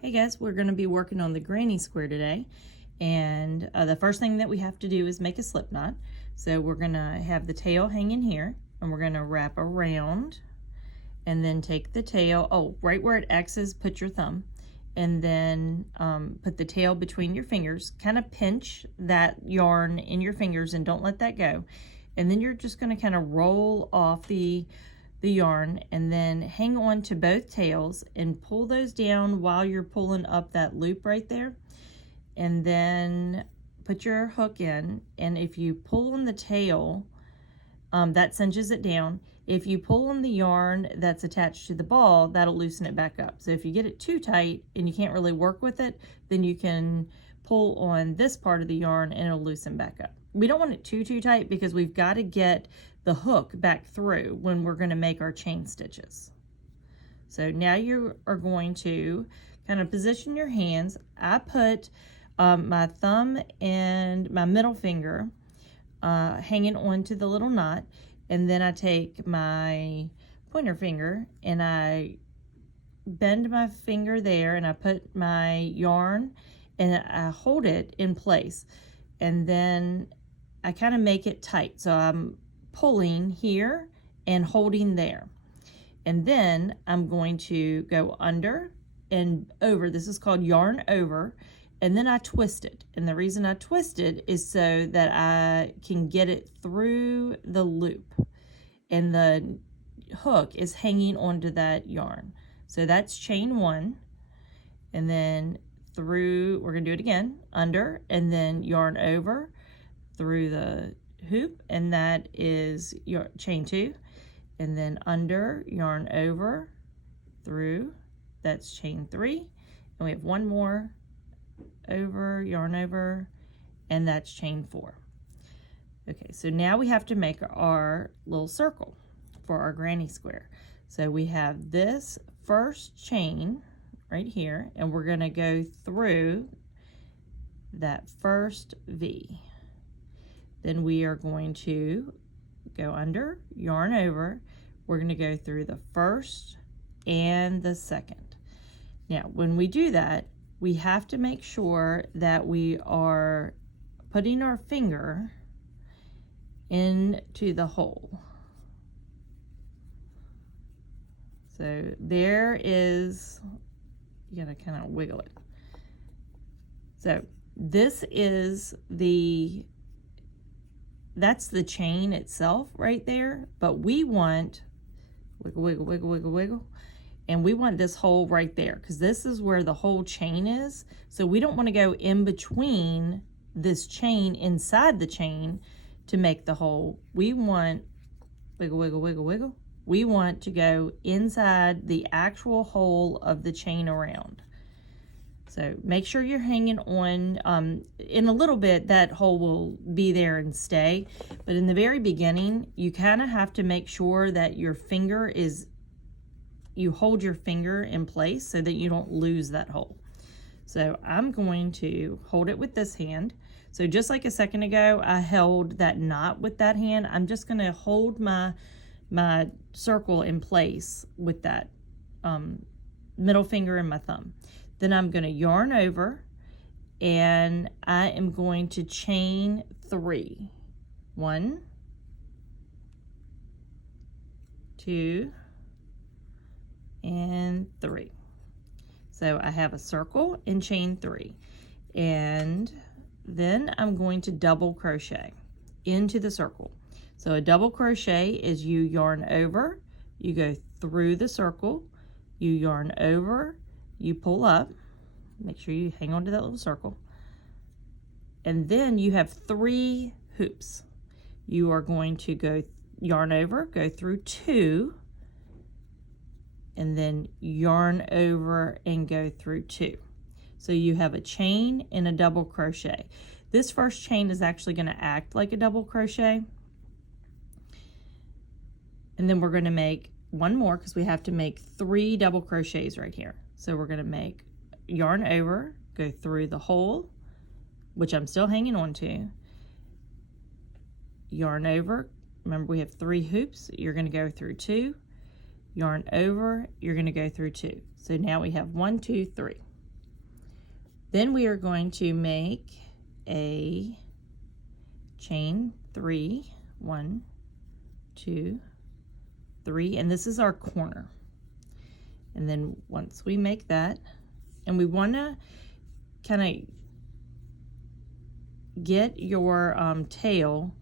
Hey guys, we're going to be working on the granny square today, and the first thing that we have to do is make a slip knot. So we're going to have the tail hanging here, and we're going to wrap around and then take the tail, right where it X's, put your thumb, and then put the tail between your fingers. Kind of pinch that yarn in your fingers and don't let that go. And then you're just going to kind of roll off the yarn and then hang on to both tails and pull those down while you're pulling up that loop right there, and then put your hook in. And if you pull on the tail, that cinches it down. If you pull on the yarn that's attached to the ball, that'll loosen it back up. So if you get it too tight and you can't really work with it, then you can pull on this part of the yarn and it'll loosen back up. We don't want it too tight because we've got to get the hook back through when we're going to make our chain stitches. So now you are going to kind of position your hands. I put my thumb and my middle finger hanging onto the little knot, and then I take my pointer finger and I bend my finger there, and I put my yarn and I hold it in place, and then I kind of make it tight. So I'm pulling here and holding there, and then I'm going to go under and over. This is called yarn over, and then I twist it. And the reason I twist it is so that I can get it through the loop, and the hook is hanging onto that yarn. So that's chain one, and then through, we're gonna do it again, under, and then yarn over through the hoop, and that is your chain two, and then under, yarn over through, that's chain three, and we have one more over, yarn over, and that's chain four. Okay, so now we have to make our little circle for our granny square. So we have this first chain right here, and we're going to go through that first V. Then we are going to go under, yarn over. We're going to go through the first and the second. Now, when we do that, we have to make sure that we are putting our finger into the hole. So there is, you gotta kind of wiggle it. So this is that's the chain itself right there, but we want, wiggle, wiggle, wiggle, wiggle, wiggle, and we want this hole right there, because this is where the whole chain is. So we don't want to go in between this chain, inside the chain, to make the hole. We want, wiggle, wiggle, wiggle, wiggle, we want to go inside the actual hole of the chain around. So make sure you're hanging on. In a little bit, that hole will be there and stay. But in the very beginning, you kind of have to make sure that your finger is, you hold your finger in place so that you don't lose that hole. So I'm going to hold it with this hand. So just like a second ago, I held that knot with that hand. I'm just going to hold my circle in place with that middle finger and my thumb. Then I'm going to yarn over, and I am going to chain three. 1, 2, and 3. So I have a circle and chain 3, and then I'm going to double crochet into the circle. So a double crochet is you yarn over, you go through the circle, you yarn over, you pull up, make sure you hang on to that little circle, and then you have 3 hoops. You are going to go yarn over, go through 2, and then yarn over and go through 2. So you have a chain and a double crochet. This first chain is actually going to act like a double crochet, and then we're going to make one more because we have to make 3 double crochets right here. So we're going to make yarn over, go through the hole, which I'm still hanging on to, yarn over. Remember, we have 3 hoops. You're going to go through 2, yarn over, you're going to go through 2. So now we have 1, 2, 3. Then we are going to make a chain 3, 1, 2, 3, and this is our corner. And then once we make that, and we want to kind of get your tail,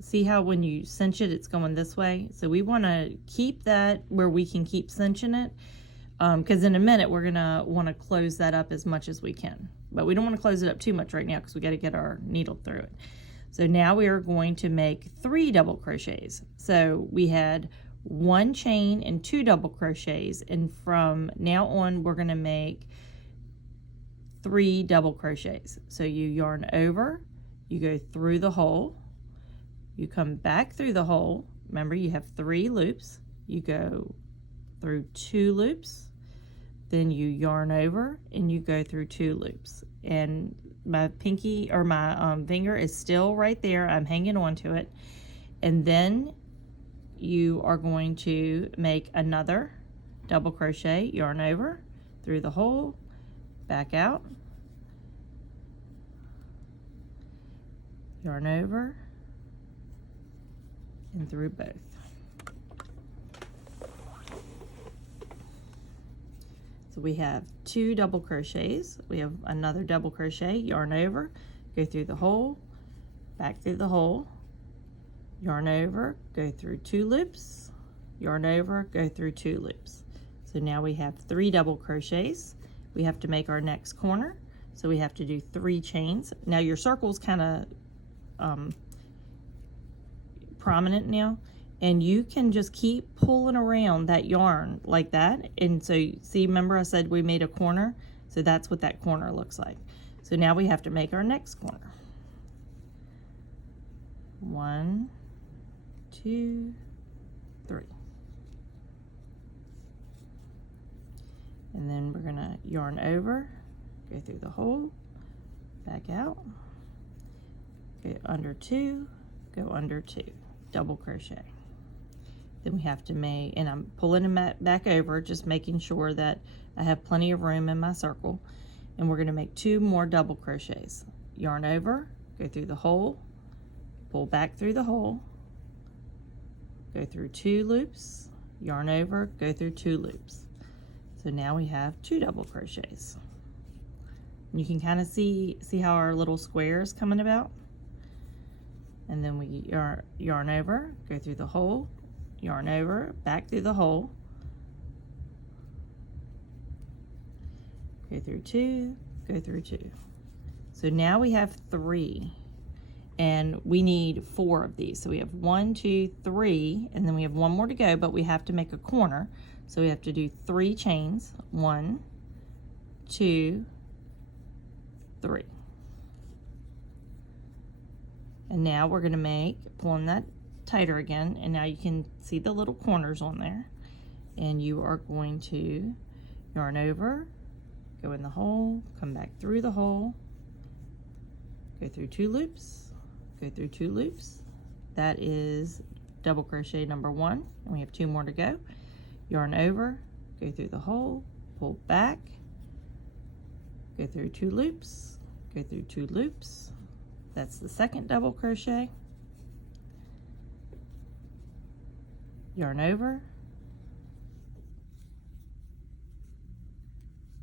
see how when you cinch it, it's going this way? So we want to keep that where we can keep cinching it, because in a minute we're going to want to close that up as much as we can. But we don't want to close it up too much right now because we got to get our needle through it. So now we are going to make 3 double crochets. So we had 1 chain and 2 double crochets, and from now on we're going to make 3 double crochets. So you yarn over, you go through the hole, you come back through the hole. Remember, you have 3 loops. You go through 2 loops, then you yarn over and you go through 2 loops. And my pinky or my finger is still right there. I'm hanging on to it. And then you are going to make another double crochet, yarn over, through the hole, back out, yarn over, and through both. So we have 2 double crochets, we have another double crochet, yarn over, go through the hole, back through the hole, yarn over, go through 2 loops, yarn over, go through 2 loops. So now we have 3 double crochets. We have to make our next corner, so we have to do 3 chains. Now your circle's kind of prominent now, and you can just keep pulling around that yarn like that. And so see, remember I said we made a corner, so that's what that corner looks like. So now we have to make our next corner. 1, 2, 3, and then we're gonna yarn over, go through the hole, back out, go under 2, go under 2, double crochet. Then we have to make, and I'm pulling them back over, just making sure that I have plenty of room in my circle. And we're going to make 2 more double crochets. Yarn over, go through the hole, pull back through the hole, go through 2 loops, yarn over, go through 2 loops. So now we have 2 double crochets. And you can kind of see how our little square is coming about. And then we yarn over, go through the hole, yarn over, back through the hole, go through 2, go through 2. So now we have 3, and we need 4 of these. So we have 1, 2, 3, and then we have 1 more to go, but we have to make a corner. So we have to do 3 chains, 1, 2, 3. And now we're going to make, pulling that tighter again, and now you can see the little corners on there. And you are going to yarn over, go in the hole, come back through the hole, go through 2 loops, go through 2 loops. That is double crochet number 1, and we have 2 more to go. Yarn over, go through the hole, pull back, go through 2 loops, go through 2 loops. That's the second double crochet. Yarn over,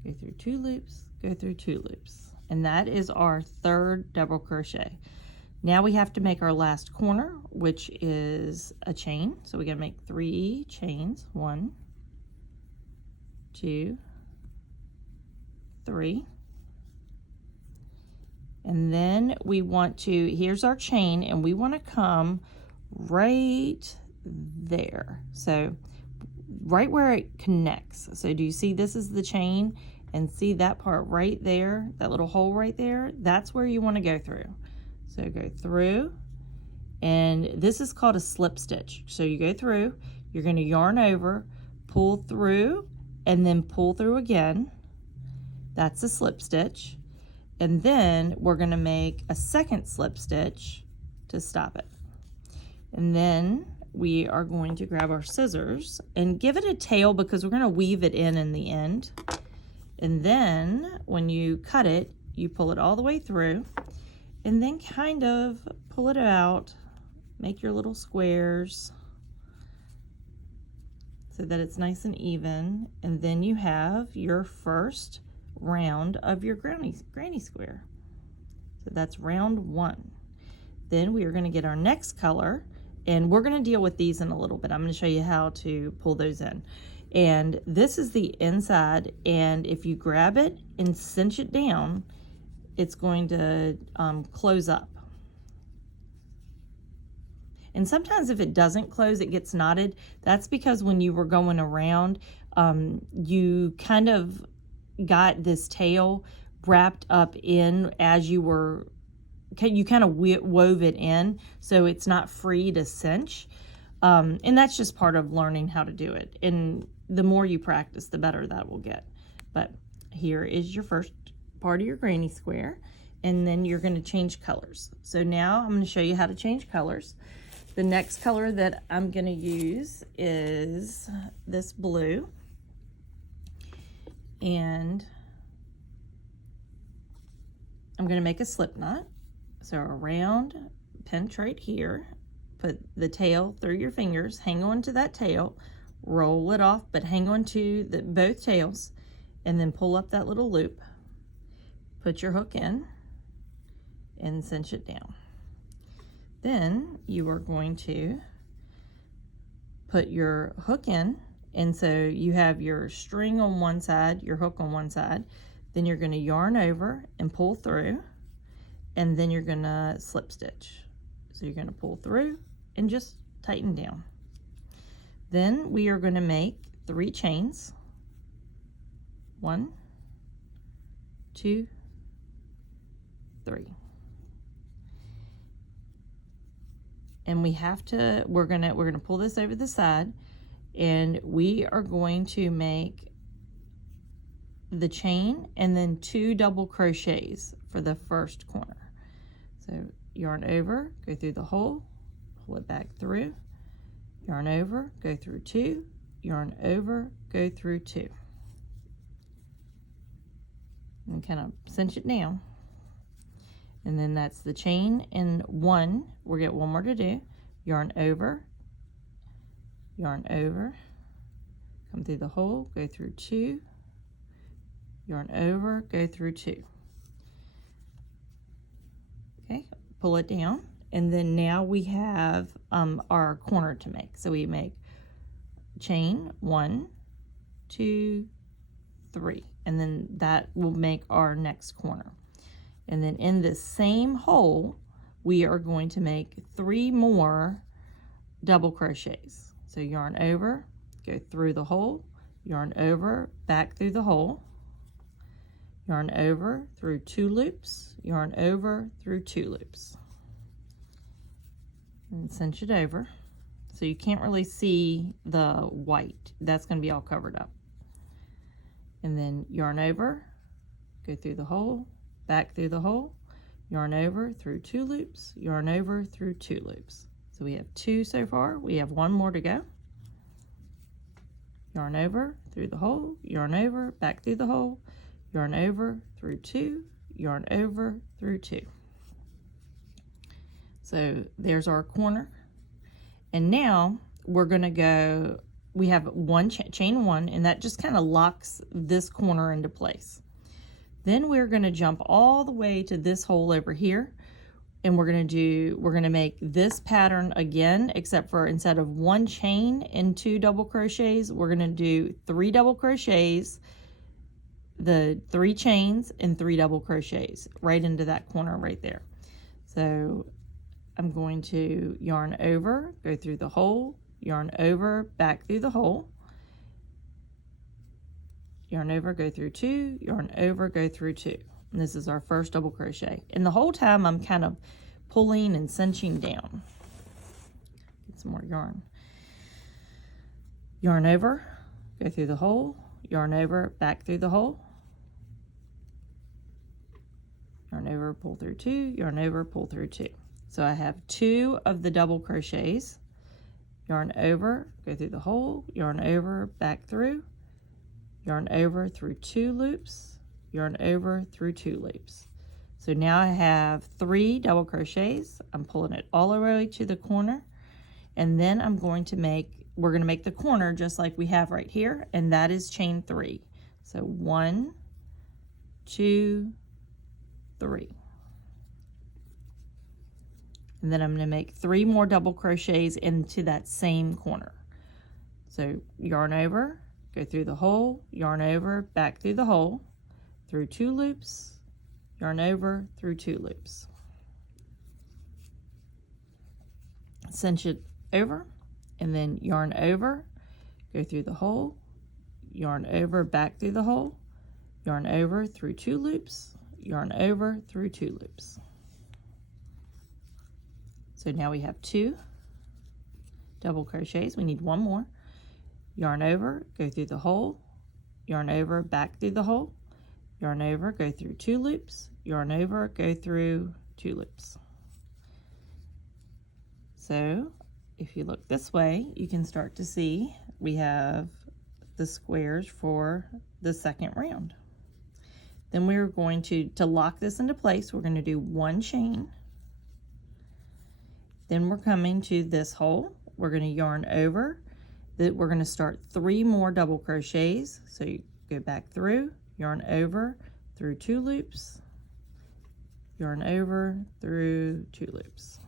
go through 2 loops, go through 2 loops. And that is our 3rd double crochet. Now we have to make our last corner, which is a chain. So we're going to make 3 chains, 1, 2, 3. And then we want to, here's our chain, and we want to come right there. So right where it connects. So do you see this is the chain, and see that part right there, that little hole right there? That's where you want to go through. So go through, and this is called a slip stitch. So you go through, you're going to yarn over, pull through, and then pull through again. That's a slip stitch. And then we're going to make a second slip stitch to stop it. And then we are going to grab our scissors and give it a tail, because we're going to weave it in the end. And then when you cut it, you pull it all the way through, and then kind of pull it out, make your little squares so that it's nice and even, and then you have your first round of your granny square. So that's round 1. Then we are going to get our next color, and we're going to deal with these in a little bit. I'm going to show you how to pull those in. And this is the inside, and if you grab it and cinch it down, it's going to close up. And sometimes if it doesn't close, it gets knotted. That's because when you were going around, you kind of got this tail wrapped up in as you were, you kind of wove it in, so it's not free to cinch. And that's just part of learning how to do it. And the more you practice, the better that will get. But here is your first part of your granny square, and then you're going to change colors. So now I'm going to show you how to change colors. The next color that I'm going to use is this blue, and I'm going to make a slip knot. So around, pinch right here, put the tail through your fingers, hang on to that tail, roll it off, but hang on to both tails, and then pull up that little loop, put your hook in, and cinch it down. Then you are going to put your hook in, and so you have your string on one side, your hook on one side, then you're going to yarn over and pull through, and then you're going to slip stitch. So you're going to pull through and just tighten down. Then we are going to make 3 chains. 1, 2, 3. And we have to, we're gonna pull this over the side, and we are going to make the chain and then 2 double crochets for the first corner. So yarn over, go through the hole, pull it back through, yarn over, go through 2, yarn over, go through 2. And kind of cinch it down. And then that's the chain in 1. We'll get 1 more to do. Yarn over, come through the hole, go through 2, yarn over, go through 2. Okay, pull it down, and then now we have our corner to make. So we make chain 1, 2, 3, and then that will make our next corner. And then in the same hole, we are going to make 3 more double crochets. So yarn over, go through the hole, yarn over, back through the hole, yarn over through 2 loops, yarn over through 2 loops, and cinch it over. So you can't really see the white. That's going to be all covered up. And then yarn over, go through the hole, back through the hole, yarn over through 2 loops, yarn over through 2 loops. So we have 2 so far. We have 1 more to go. Yarn over through the hole, yarn over, back through the hole, yarn over through 2, yarn over through 2. So there's our corner. And now we're going to go, we have chain 1, and that just kind of locks this corner into place. Then we're going to jump all the way to this hole over here, and we're going to make this pattern again, except for instead of 1 chain and 2 double crochets, we're going to do 3 double crochets, the 3 chains and 3 double crochets right into that corner right there. So I'm going to yarn over, go through the hole, yarn over, back through the hole, yarn over, go through 2, yarn over, go through 2. And this is our first double crochet. And the whole time I'm kind of pulling and cinching down. Get some more yarn. Yarn over, go through the hole, yarn over, back through the hole, yarn over, pull through 2, yarn over, pull through 2. So I have 2 of the double crochets, yarn over, go through the hole, yarn over, back through, yarn over through 2 loops, yarn over through 2 loops. So now I have 3 double crochets. I'm pulling it all the way to the corner, and then we're going to make the corner just like we have right here, and that is chain 3. So 1, 2, 3. And then I'm going to make 3 more double crochets into that same corner. So yarn over, go through the hole, yarn over, back through the hole, through 2 loops, yarn over, through 2 loops. Cinch it over, and then yarn over, go through the hole, yarn over, back through the hole, yarn over, through 2 loops, yarn over, through 2 loops. So now we have 2 double crochets. We need 1 more. Yarn over, go through the hole, yarn over, back through the hole, yarn over, go through 2 loops, yarn over, go through 2 loops. So if you look this way, you can start to see we have the squares for the second round. Then we're going to lock this into place, we're going to do 1 chain. Then we're coming to this hole, we're going to yarn over, that we're going to start 3 more double crochets. So you go back through, yarn over, through 2 loops, yarn over, through 2 loops.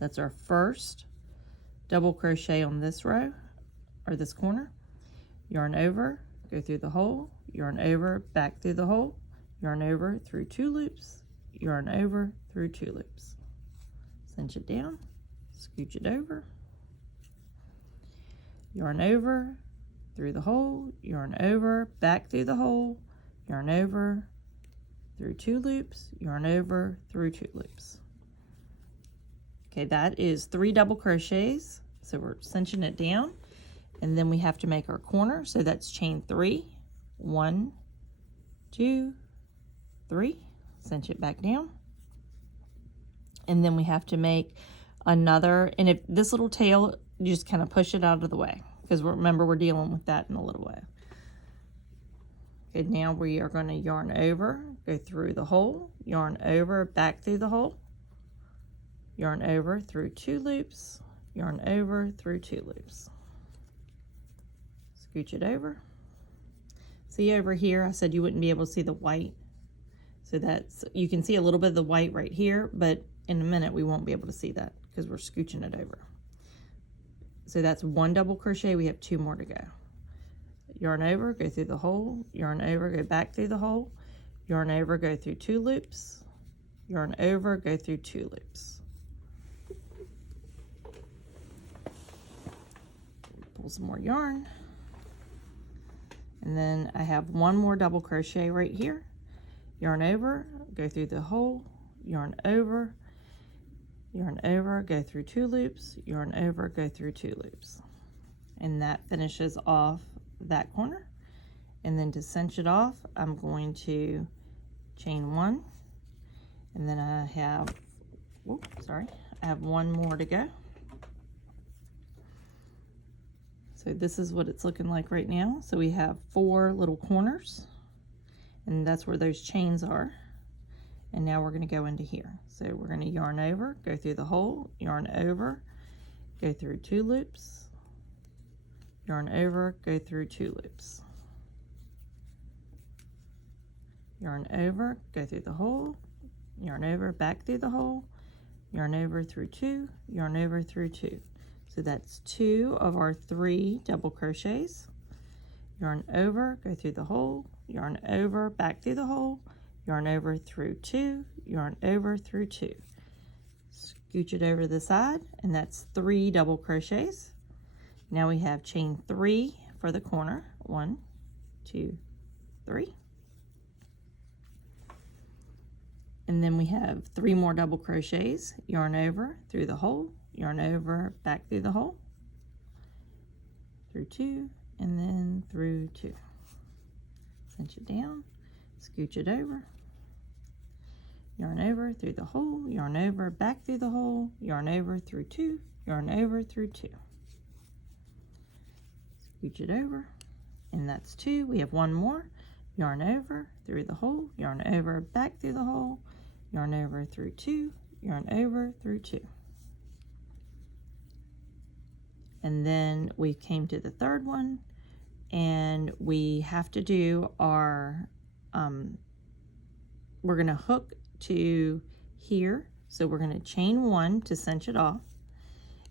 That's our first double crochet on this row, or this corner. Yarn over, go through the hole, yarn over, back through the hole, yarn over, through 2 loops, yarn over, through 2 loops. Cinch it down, scooch it over, yarn over, through the hole, yarn over, back through the hole, yarn over, through 2 loops, yarn over, through 2 loops. Okay, that is 3 double crochets. So we're cinching it down, and then we have to make our corner. So that's chain 3, 1, 2, 3, cinch it back down. And then we have to make another, and if this little tail, you just kind of push it out of the way, because remember we're dealing with that in a little way. Okay, now we are going to yarn over, go through the hole, yarn over, back through the hole, yarn over, through 2 loops, yarn over, through 2 loops. Scooch it over. See over here, I said you wouldn't be able to see the white. So that's, you can see a little bit of the white right here, but in a minute we won't be able to see that because we're scooching it over. So that's 1 double crochet, we have 2 more to go. Yarn over, go through the hole, yarn over, go back through the hole, yarn over, go through 2 loops, yarn over, go through 2 loops. Pull some more yarn. And then I have 1 more double crochet right here. Yarn over, go through the hole, yarn over, go through 2 loops, yarn over, go through 2 loops. And that finishes off that corner. And then to cinch it off, I'm going to chain 1, and then I have, I have 1 more to go. So this is what it's looking like right now. So we have 4 little corners, and that's where those chains are. And now we're going to go into here. So we're going to yarn over, go through the hole, yarn over, go through 2 loops, yarn over, go through 2 loops. Yarn over, go through the hole, yarn over, back through the hole, yarn over, through 2, yarn over, through 2. So that's 2 of our 3 double crochets. Yarn over, go through the hole, yarn over, back through the hole, yarn over, through 2, yarn over, through 2. Scooch it over the side, and that's 3 double crochets. Now we have chain 3 for the corner. 1, 2, 3. And then we have 3 more double crochets. Yarn over, through the hole, yarn over, back through the hole, through 2, and then through 2. Cinch it down, scooch it over, yarn over, through the hole, yarn over, back through the hole, yarn over, through 2, yarn over, through 2. Scooch it over, and that's 2. We have 1 more. yarn over, through the hole, yarn over, back through the hole, yarn over, through 2, yarn over, through 2. And then we came to the third one, and we have to do our, we're going to hook to here. So we're going to chain 1 to cinch it off,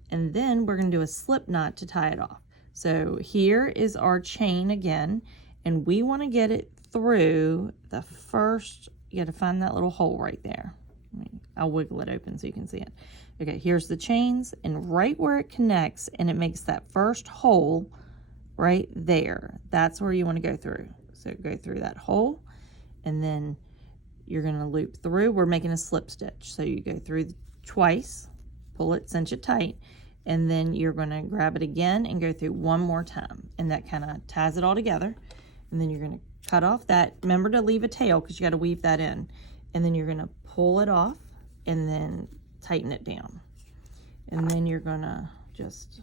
and then we're going to do a slip knot to tie it off. So here is our chain again, and we want to get it through the first, you got to find that little hole right there. I'll wiggle it open so you can see it. Okay, here's the chains, and right where it connects and it makes that first hole right there, that's where you want to go through. So go through that hole, and then you're going to loop through. We're making a slip stitch, so you go through twice, pull it, cinch it tight, and then you're going to grab it again and go through one more time, and that kind of ties it all together. And then you're going to cut off that. Remember to leave a tail because you got to weave that in, and then you're going to pull it off and then tighten it down, and then you're going to just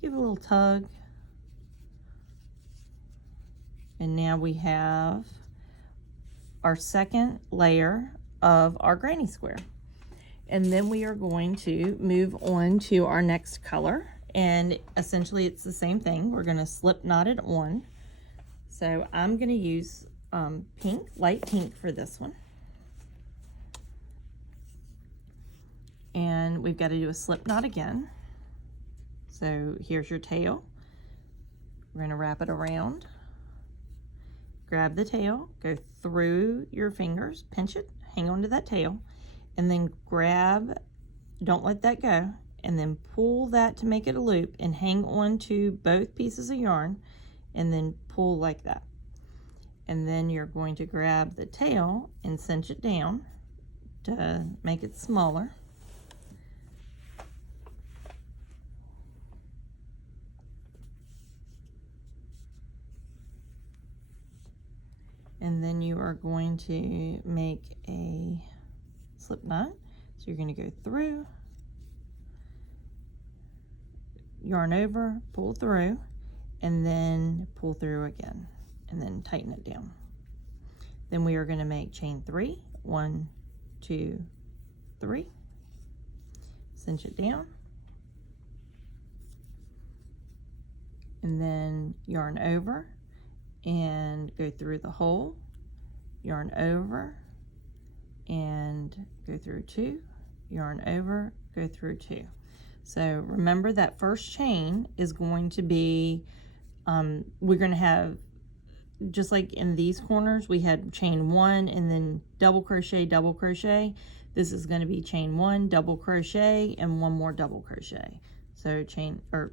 give it a little tug, and now we have our second layer of our granny square. And then we are going to move on to our next color, and essentially it's the same thing. We're going to slip knot it on. So I'm going to use pink, light pink for this one. And we've got to do a slip knot again. So here's your tail. We're going to wrap it around. Grab the tail, go through your fingers, pinch it, hang on to that tail, and then grab, don't let that go, and then pull that to make it a loop and hang on to both pieces of yarn and then pull like that. And then you're going to grab the tail and cinch it down to make it smaller. And then you are going to make a slip knot. So you're going to go through, yarn over, pull through, and then pull through again, and then tighten it down. Then we are going to make chain 3, 1, 2, 3, cinch it down, and then yarn over and go through the hole, yarn over and go through 2, yarn over, go through 2. So remember that first chain is going to be, we're going to have, just like in these corners, we had chain 1 and then double crochet, double crochet. This is going to be chain 1, double crochet, and 1 more double crochet. So chain, or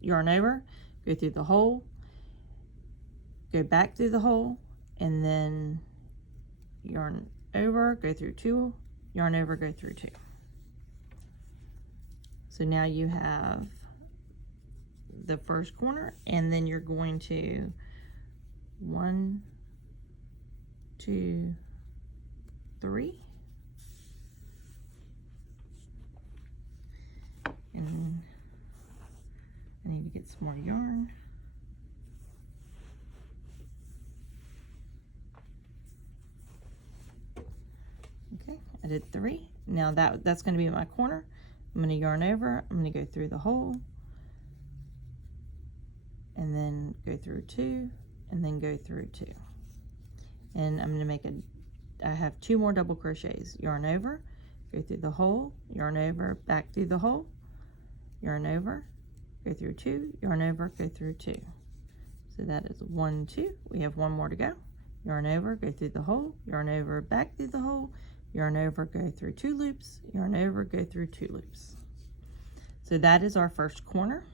yarn over, go through the hole, go back through the hole, and then yarn over, go through 2, yarn over, go through 2. So now you have the first corner, and then you're going to 1, 2, 3, and I need to get some more yarn. Okay, I did 3. Now that's going to be my corner. I'm going to yarn over, I'm going to go through the hole, and then go through 2, and then go through 2. And I'm going to make I have 2 more double crochets. Yarn over, go through the hole, yarn over, back through the hole, yarn over, go through 2, yarn over, go through 2. So that is 1, 2. We have 1 more to go. Yarn over, go through the hole, yarn over, back through the hole, yarn over, go through 2 loops, yarn over, go through 2 loops. So that is our first corner.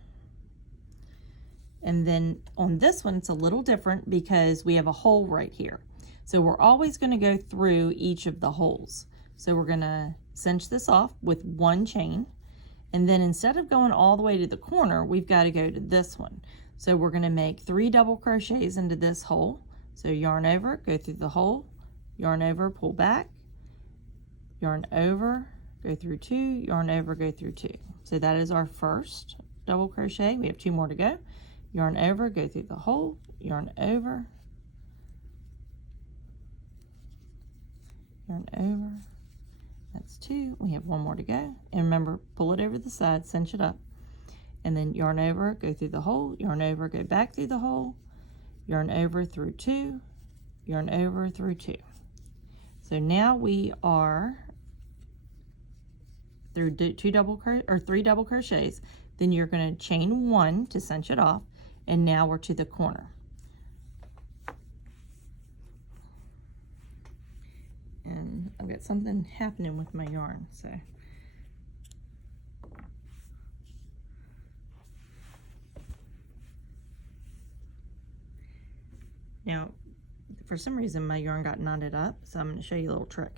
And then on this one, it's a little different because we have a hole right here. So we're always going to go through each of the holes. So we're going to cinch this off with 1 chain. And then instead of going all the way to the corner, we've got to go to this one. So we're going to make 3 double crochets into this hole. So yarn over, go through the hole, yarn over, pull back, yarn over, go through 2, yarn over, go through 2. So that is our first double crochet. We have 2 more to go. Yarn over, go through the hole, yarn over, yarn over. That's 2. We have 1 more to go. And remember, pull it over the side, cinch it up, and then yarn over, go through the hole, yarn over, go back through the hole, yarn over through 2, yarn over through 2. So now we are through 3 double crochets. Then you're going to chain 1 to cinch it off, and now we're to the corner. And I've got something happening with my yarn, so now for some reason my yarn got knotted up, so I'm going to show you a little trick.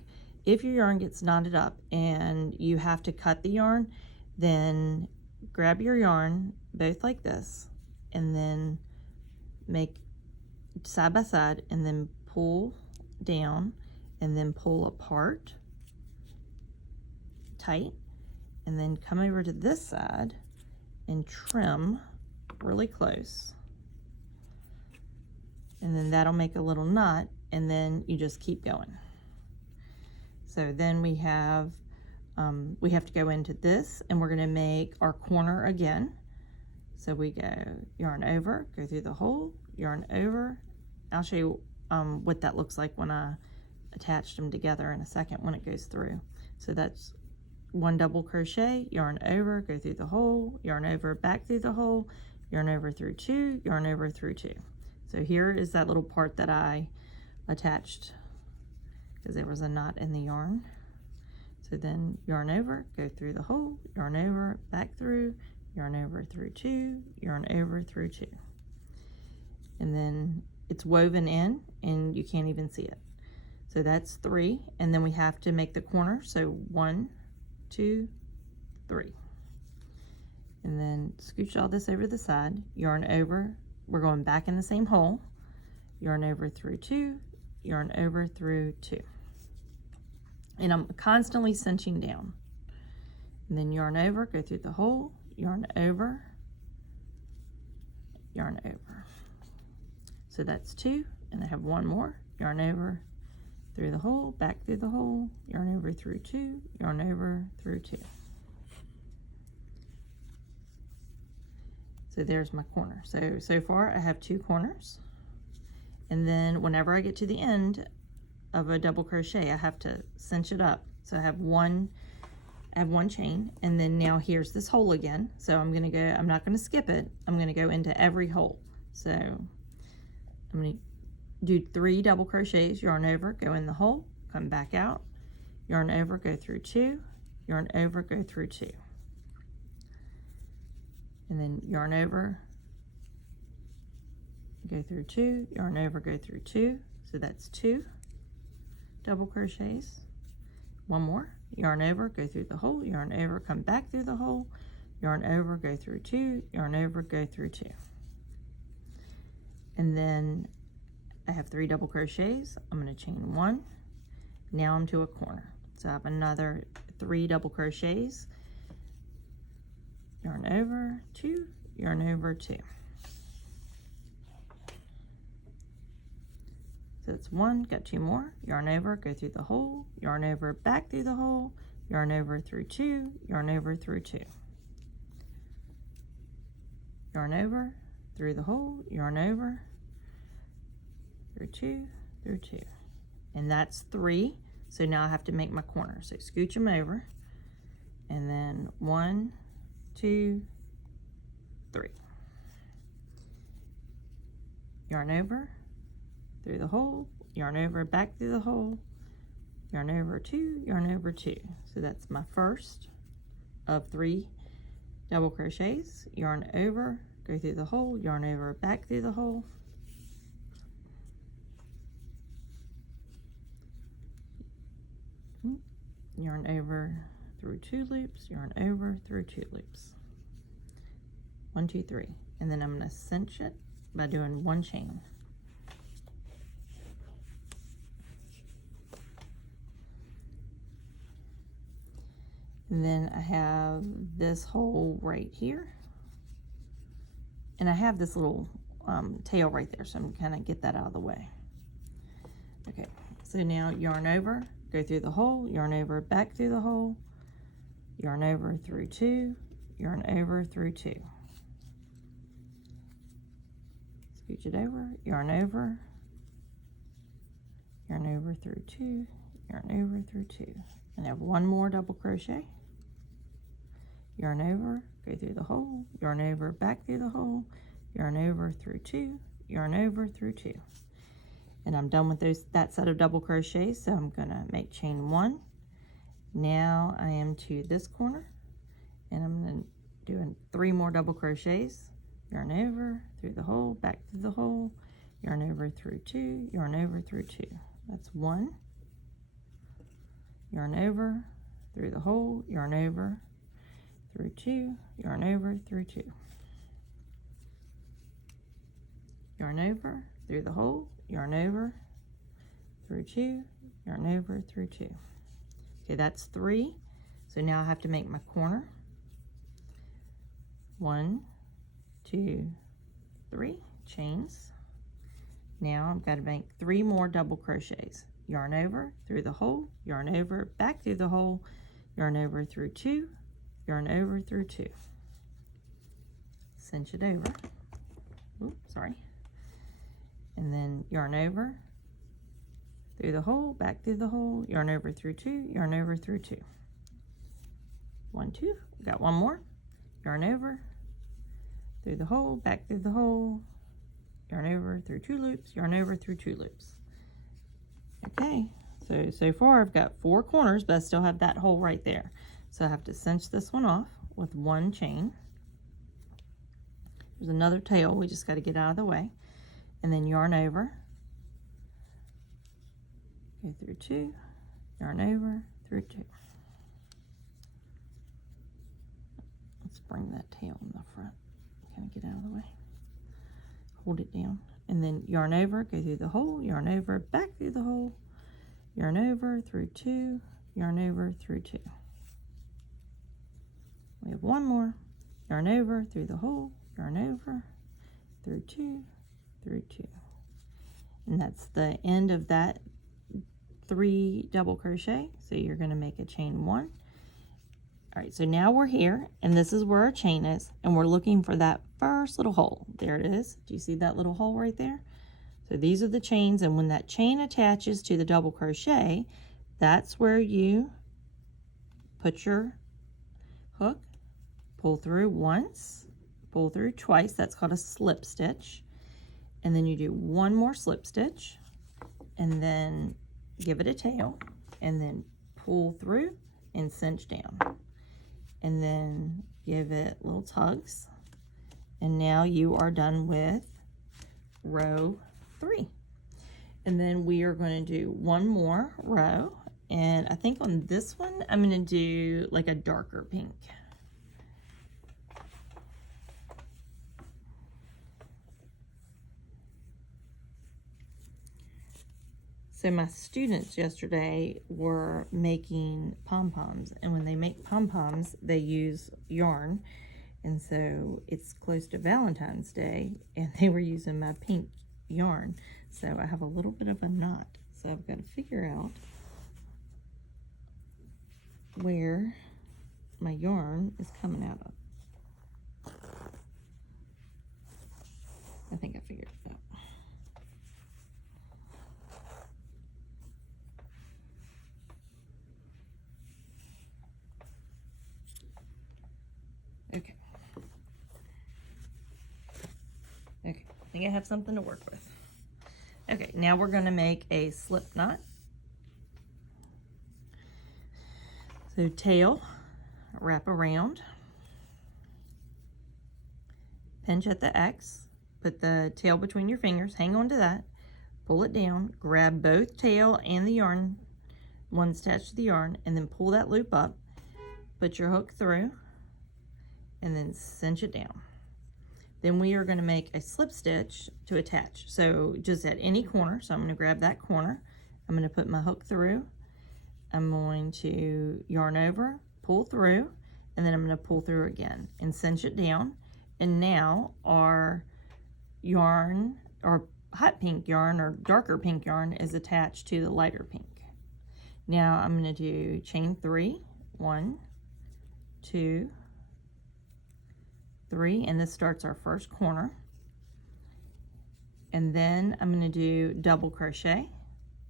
If your yarn gets knotted up and you have to cut the yarn, then grab your yarn both like this and then make side by side and then pull down and then pull apart tight, and then come over to this side and trim really close, and then that'll make a little knot, and then you just keep going. So then we have to go into this, and we're going to make our corner again. So we go yarn over, go through the hole, yarn over. I'll show you what that looks like when I attached them together in a second when it goes through. So that's 1 double crochet, yarn over, go through the hole, yarn over, back through the hole, yarn over through 2, yarn over through 2. So here is that little part that I attached because there was a knot in the yarn. So then yarn over, go through the hole, yarn over, back through, yarn over through 2, yarn over through 2. And then it's woven in and you can't even see it. So that's 3, and then we have to make the corner. So 1, 2, 3. And then scooch all this over the side, yarn over, we're going back in the same hole, yarn over through 2, yarn over through 2. And I'm constantly cinching down. And then yarn over, go through the hole, yarn over, yarn over. So that's 2, and I have 1 more, yarn over through the hole, back through the hole, yarn over through 2, yarn over through 2. So there's my corner. So far I have 2 corners, and then whenever I get to the end of a double crochet I have to cinch it up. So I have one chain, and then now here's this hole again. So I'm not gonna skip it, I'm gonna go into every hole. So I'm gonna do 3 double crochets, yarn over, go in the hole, come back out, yarn over, go through 2, yarn over, go through 2, and then yarn over, go through 2, yarn over, go through 2. So that's 2 double crochets. 1 more, yarn over, go through the hole, yarn over, come back through the hole, yarn over, go through 2, yarn over, go through 2. And then I have 3 double crochets. I'm going to chain 1. Now I'm to a corner. So I have another 3 double crochets, yarn over 2, yarn over 2. So it's 1, got 2 more, yarn over, go through the hole, yarn over, back through the hole, yarn over through 2, yarn over through 2. Yarn over, through the hole, yarn over, through 2, through 2. And that's 3. So now I have to make my corner. So scooch them over, and then 1, 2, 3. Yarn over, through the hole, yarn over, back through the hole, yarn over 2, yarn over 2. So that's my first of 3 double crochets. Yarn over, go through the hole, yarn over, back through the hole, yarn over through 2 loops, yarn over through 2 loops. 1, 2, 3. And then I'm going to cinch it by doing 1 chain. And then I have this hole right here. And I have this little tail right there, so I'm kind of get that out of the way. Okay, so now yarn over, go through the hole, yarn over, back through the hole, yarn over through 2, yarn over through 2. Scooch it over, yarn over through 2, yarn over through 2. And I have one more double crochet. Yarn over, go through the hole, yarn over, back through the hole, yarn over through 2, yarn over through 2. And I'm done with that set of double crochets, so I'm gonna make chain 1. Now I am to this corner, and I'm gonna do 3 more double crochets. Yarn over through the hole, back through the hole, yarn over through 2, yarn over through 2. That's 1. Yarn over through the hole, yarn over through 2, yarn over through 2. Yarn over through the hole, yarn over through 2, yarn over through 2. Okay, that's 3. So now I have to make my corner. 1, 2, 3 chains. Now I've got to make 3 more double crochets. Yarn over through the hole, yarn over, back through the hole, yarn over through 2, yarn over through 2. Cinch it over. Oops, sorry. And then yarn over through the hole, back through the hole, yarn over through 2, yarn over through 2. 1, 2. Got one more. Yarn over through the hole, back through the hole, yarn over through 2 loops, yarn over through 2 loops. Okay, so far I've got 4 corners, but I still have that hole right there. So I have to cinch this one off with 1 chain. There's another tail we just got to get out of the way. And then yarn over, go through 2, yarn over through 2. Let's bring that tail in the front, kind of get out of the way. Hold it down, and then yarn over, go through the hole, yarn over, back through the hole, yarn over through 2, yarn over through 2. We have one more. Yarn over through the hole, yarn over through 2, through 2. And that's the end of that 3 double crochet. So you're going to make a chain 1. All right, so now we're here, and this is where our chain is, and we're looking for that first little hole. There it is. Do you see that little hole right there? So these are the chains, and when that chain attaches to the double crochet, that's where you put your hook, pull through once, pull through twice. That's called a slip stitch. And then you do 1 more slip stitch, and then give it a tail, and then pull through and cinch down. And then give it little tugs. And now you are done with row 3. And then we are going to do 1 more row. And I think on this one, I'm going to do like a darker pink. So my students yesterday were making pom-poms, and when they make pom-poms, they use yarn. And so it's close to Valentine's Day, and they were using my pink yarn. So I have a little bit of a knot. So I've got to figure out where my yarn is coming out of. I think I figured it out. Okay. Okay, I think I have something to work with. Okay, now we're going to make a slip knot. So tail, wrap around, pinch at the X, put the tail between your fingers, hang on to that, pull it down, grab both tail and the yarn, one's attached to the yarn, and then pull that loop up, put your hook through, and then cinch it down. Then we are going to make a slip stitch to attach. So just at any corner, so I'm going to grab that corner, I'm going to put my hook through, I'm going to yarn over, pull through, and then I'm going to pull through again and cinch it down. And now our yarn, or hot pink yarn, or darker pink yarn is attached to the lighter pink. Now I'm going to do chain 3, 1, 2, 3, and this starts our first corner. And then I'm going to do double crochet,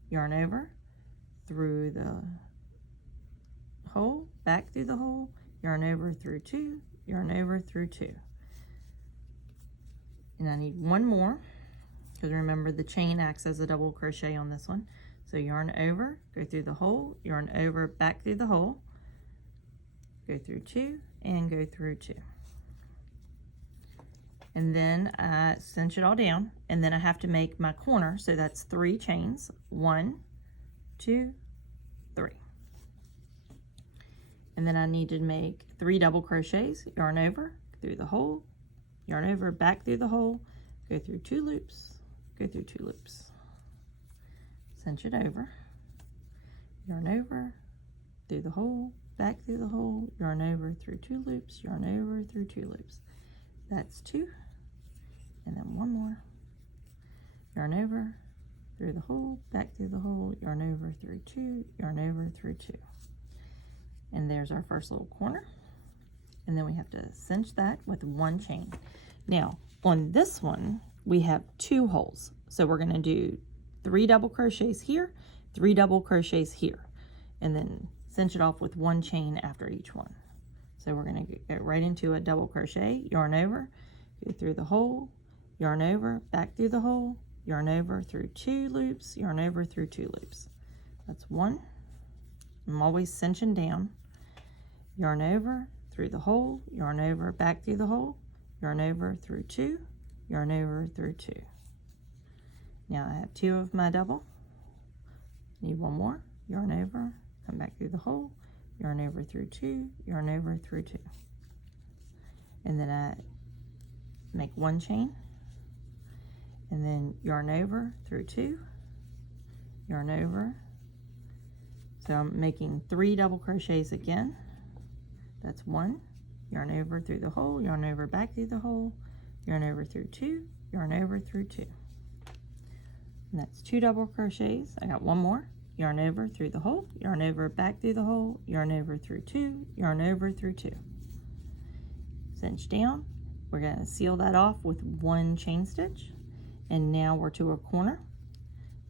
yarn over, through the hole, back through the hole, yarn over through 2, yarn over through 2. And I need one more, because remember the chain acts as a double crochet on this one. So yarn over, go through the hole, yarn over, back through the hole, go through 2, and go through 2. And then I cinch it all down, and then I have to make my corner, so that's 3 chains, 1, 2, 3. And then I need to make 3 double crochets, yarn over, through the hole, yarn over, back through the hole, go through 2 loops, go through 2 loops. Cinch it over, yarn over, through the hole, back through the hole, yarn over through 2 loops, yarn over through 2 loops. That's 2, and then one more. Yarn over, through the hole, back through the hole, yarn over through 2, yarn over through 2. And there's our first little corner. And then we have to cinch that with 1 chain. Now, on this one, we have 2 holes. So we're going to do 3 double crochets here, 3 double crochets here, and then cinch it off with 1 chain after each one. So we're going to go right into a double crochet, yarn over, go through the hole, yarn over, back through the hole, yarn over through 2 loops, yarn over through 2 loops. That's 1. I'm always cinching down, yarn over, through the hole, yarn over, back through the hole, yarn over through 2, yarn over through 2. Now I have 2 of my double, need 1 more, yarn over, come back through the hole, yarn over through 2, yarn over through 2. And then I make 1 chain, and then yarn over through 2, yarn over. So I'm making 3 double crochets again. That's 1, yarn over through the hole, yarn over, back through the hole, yarn over through 2, yarn over through 2. And that's 2 double crochets. I got 1 more, yarn over through the hole, yarn over, back through the hole, yarn over through 2, yarn over through 2. Cinch down. We're going to seal that off with 1 chain stitch. And now we're to a corner.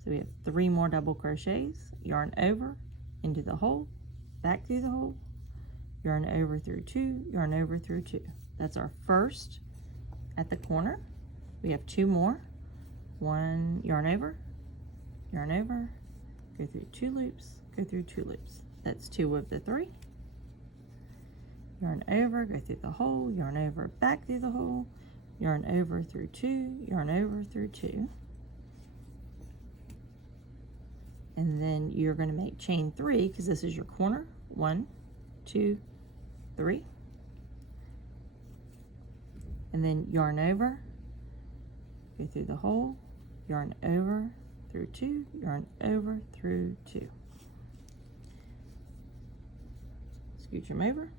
So we have 3 more double crochets, yarn over into the hole, back through the hole, yarn over through 2, yarn over through 2. That's our first at the corner. We have 2 more. 1, yarn over, go through 2 loops, go through 2 loops. That's 2 of the 3. Yarn over, go through the hole, yarn over, back through the hole, yarn over through 2, yarn over through 2. And then you're going to make chain 3, because this is your corner. 1, 2, 3. And then yarn over, go through the hole, yarn over through 2, yarn over through 2. Scooch them over,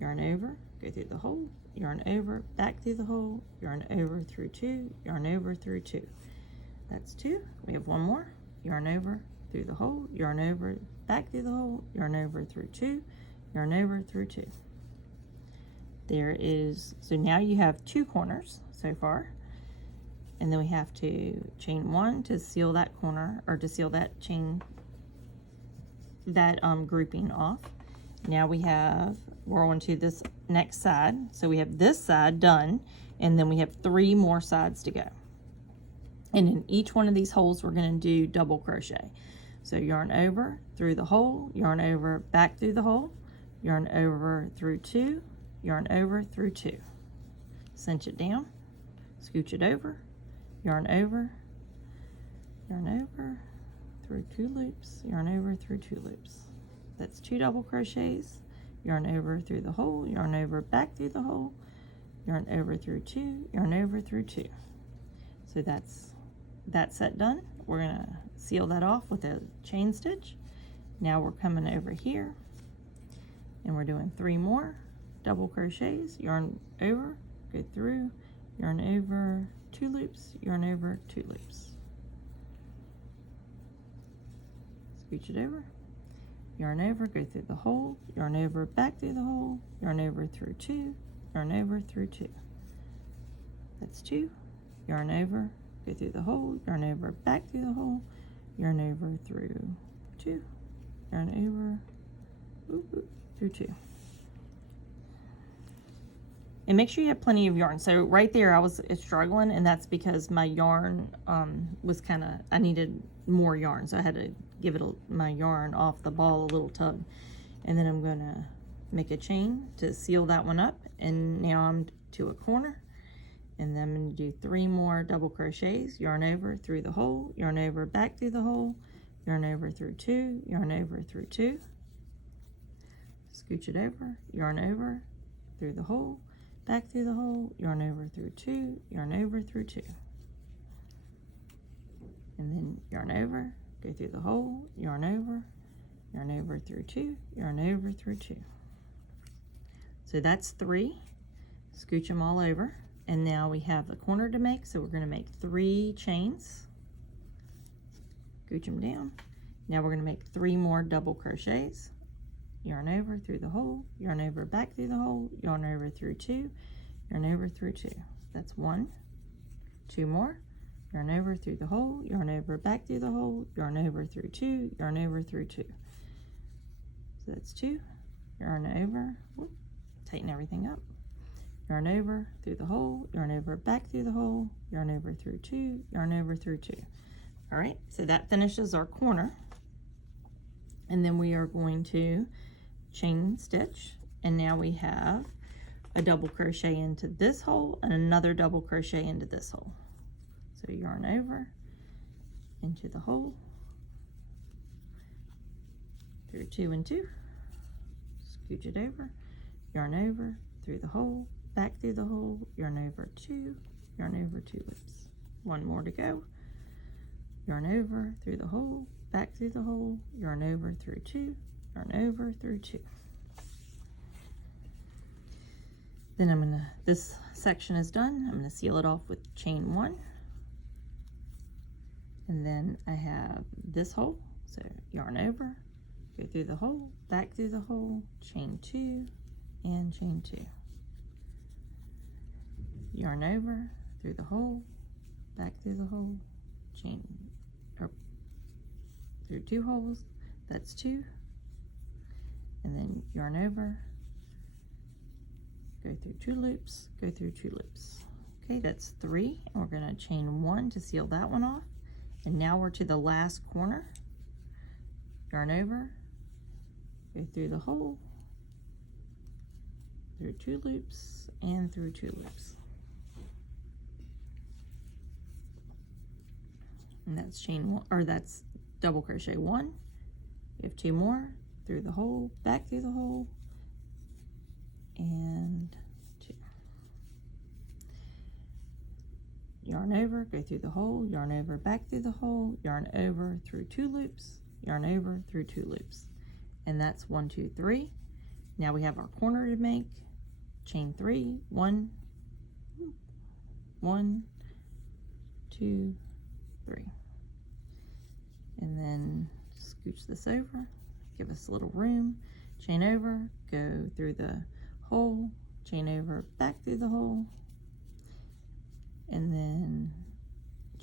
yarn over, go through the hole, yarn over, back through the hole, yarn over through 2, yarn over through 2. That's 2. We have 1 more, yarn over through the hole, yarn over, back through the hole, yarn over through 2, yarn over through 2. There is, so now you have 2 corners so far. And then we have to chain 1 to seal that corner, or to seal that chain, that grouping off. Now we're on to this next side. So we have this side done, and then we have 3 more sides to go. And in each one of these holes, we're going to do double crochet. So yarn over through the hole, yarn over, back through the hole, yarn over through 2, yarn over through 2. Cinch it down, scooch it over, yarn over through 2 loops, yarn over through 2 loops. That's 2 double crochets, yarn over through the hole, yarn over, back through the hole, yarn over through 2, yarn over through 2. So that's that set done. We're going to seal that off with a chain stitch. Now we're coming over here, and we're doing 3 more double crochets, yarn over, go through, yarn over, two loops, yarn over, two loops. Scooch it over, yarn over, go through the hole, yarn over, back through the hole, yarn over through two, yarn over through two. That's two, yarn over, go through the hole, yarn over, back through the hole, yarn over through two, yarn over, through two. And make sure you have plenty of yarn. So right there I was struggling, and that's because my yarn was kind of, I needed more yarn, so I had to give it my yarn off the ball, a little tug. And then I'm gonna make a chain to seal that one up, and now I'm to a corner, and then I'm gonna do 3 more double crochets, yarn over through the hole, yarn over, back through the hole, yarn over through two, yarn over through two, scooch it over, yarn over through the hole, back through the hole, yarn over through two, yarn over through two, and then yarn over, go through the hole, yarn over through two, yarn over through two. So that's 3. Scooch them all over, and now we have the corner to make, so we're going to make 3 chains. Scooch them down. Now we're going to make 3 more double crochets. Yarn over through the hole, yarn over, back through the hole, yarn over through two, yarn over through two. That's 1. 2 more. Yarn over through the hole, yarn over, back through the hole, yarn over through two, yarn over through two. So that's 2. Yarn over, whoop, tighten everything up. Yarn over through the hole, yarn over, back through the hole, yarn over through two, yarn over through two. All right, so that finishes our corner. And then we are going to chain stitch, and now we have a double crochet into this hole and another double crochet into this hole. So yarn over into the hole, through 2 and 2, scooch it over, yarn over through the hole, back through the hole, yarn over 2, yarn over 2 loops. 1 more to go. Yarn over through the hole, back through the hole, yarn over through 2, yarn over through 2. Then this section is done. I'm gonna seal it off with chain 1. And then I have this hole, so yarn over, go through the hole, back through the hole, chain 2, and chain 2. Yarn over through the hole, back through the hole, chain, or through 2 holes, that's 2, and then yarn over, go through 2 loops, go through 2 loops. Okay, that's 3, and we're gonna chain 1 to seal that one off. And now we're to the last corner. Yarn over, go through the hole, through 2 loops, and through 2 loops. And that's chain 1, or that's double crochet 1. You have 2 more, through the hole, back through the hole, and 2. Yarn over, go through the hole, yarn over, back through the hole, yarn over through 2 loops, yarn over through 2 loops. And that's 1, 2, 3. Now we have our corner to make. Chain 3, 1, 1, 2, 3. And then scooch this over, give us a little room. Chain over, go through the hole, chain over, back through the hole, and then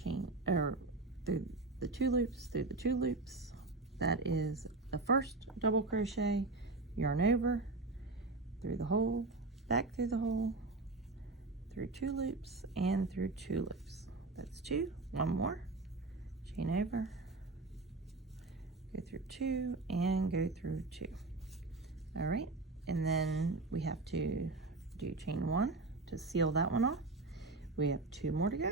chain or through the 2 loops, through the 2 loops. That is the first double crochet. Yarn over through the hole, back through the hole, through 2 loops, and through 2 loops. That's 2. 1 more, chain over, go through 2, and go through 2. All right, and then we have to do chain 1 to seal that one off. We have 2 more to go.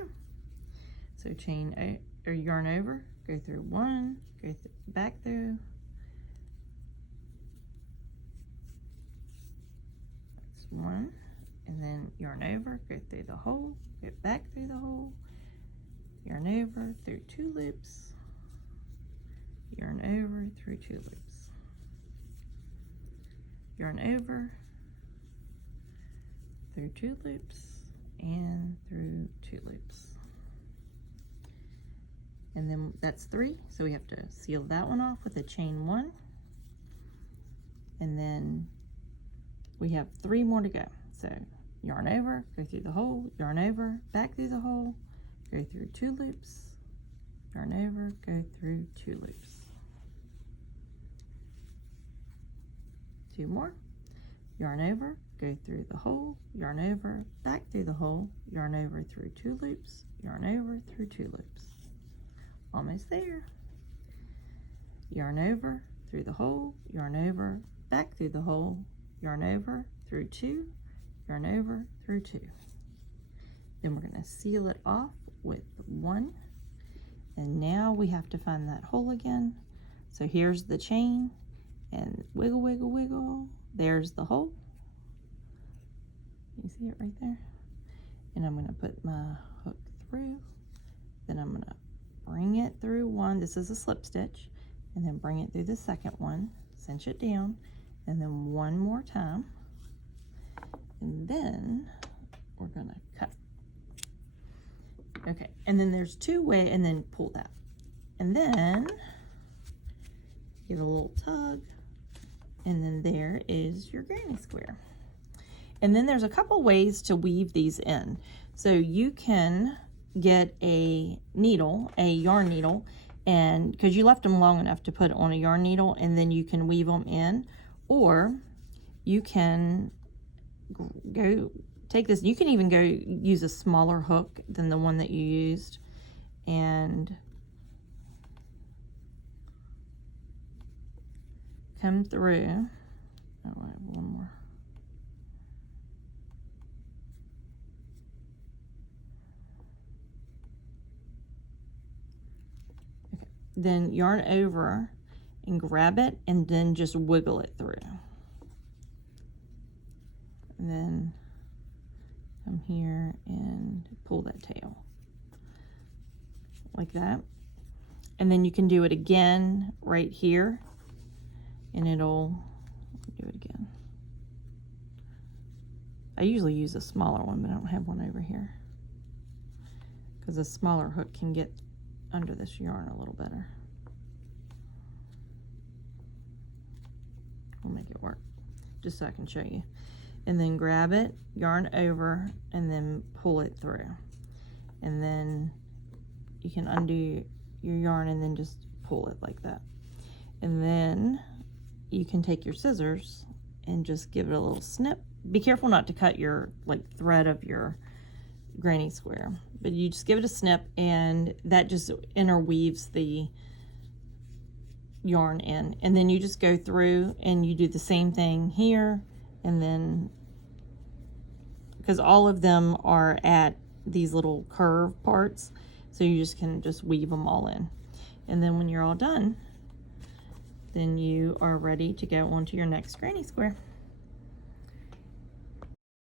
So chain or yarn over, go through 1, go back through. That's 1, and then yarn over, go through the hole, go back through the hole, yarn over through 2 loops, yarn over through 2 loops, yarn over through 2 loops, and through 2 loops. And then that's 3, so we have to seal that one off with a chain 1. And then we have 3 more to go. So yarn over, go through the hole, yarn over, back through the hole, go through 2 loops, yarn over, go through 2 loops. 2 more, yarn over, go through the hole, yarn over, back through the hole, yarn over through 2 loops, yarn over through 2 loops. Almost there. Yarn over through the hole, yarn over, back through the hole, yarn over through 2, yarn over through 2. Then we're going to seal it off with 1. And now we have to find that hole again. So here's the chain, and wiggle, wiggle, wiggle. There's the hole. You see it right there? And I'm going to put my hook through. Then I'm going to bring it through 1. This is a slip stitch. And then bring it through the second one. Cinch it down. And then 1 more time. And then we're going to cut. Okay. And then there's 2 ways, and then pull that. And then give a little tug. And then there is your granny square. And then there's a couple ways to weave these in. So you can get a needle, a yarn needle, and because you left them long enough to put on a yarn needle, and then you can weave them in. Or you can go take this, you can even go use a smaller hook than the one that you used, and come through. Oh, I have one more. Okay. Then yarn over and grab it, and then just wiggle it through. And then come here and pull that tail like that. And then you can do it again right here, and it'll do it again. I usually use a smaller one, but I don't have one over here because a smaller hook can get under this yarn a little better. We'll make it work just so I can show you. And then grab it, yarn over, and then pull it through. And then you can undo your yarn and then just pull it like that. And then you can take your scissors and just give it a little snip. Be careful not to cut your thread of your granny square, but you just give it a snip, and that just interweaves the yarn in. And then you just go through and you do the same thing here, and then because all of them are at these little curve parts, so you can just weave them all in. And then when you're all done, then you are ready to go on to your next granny square.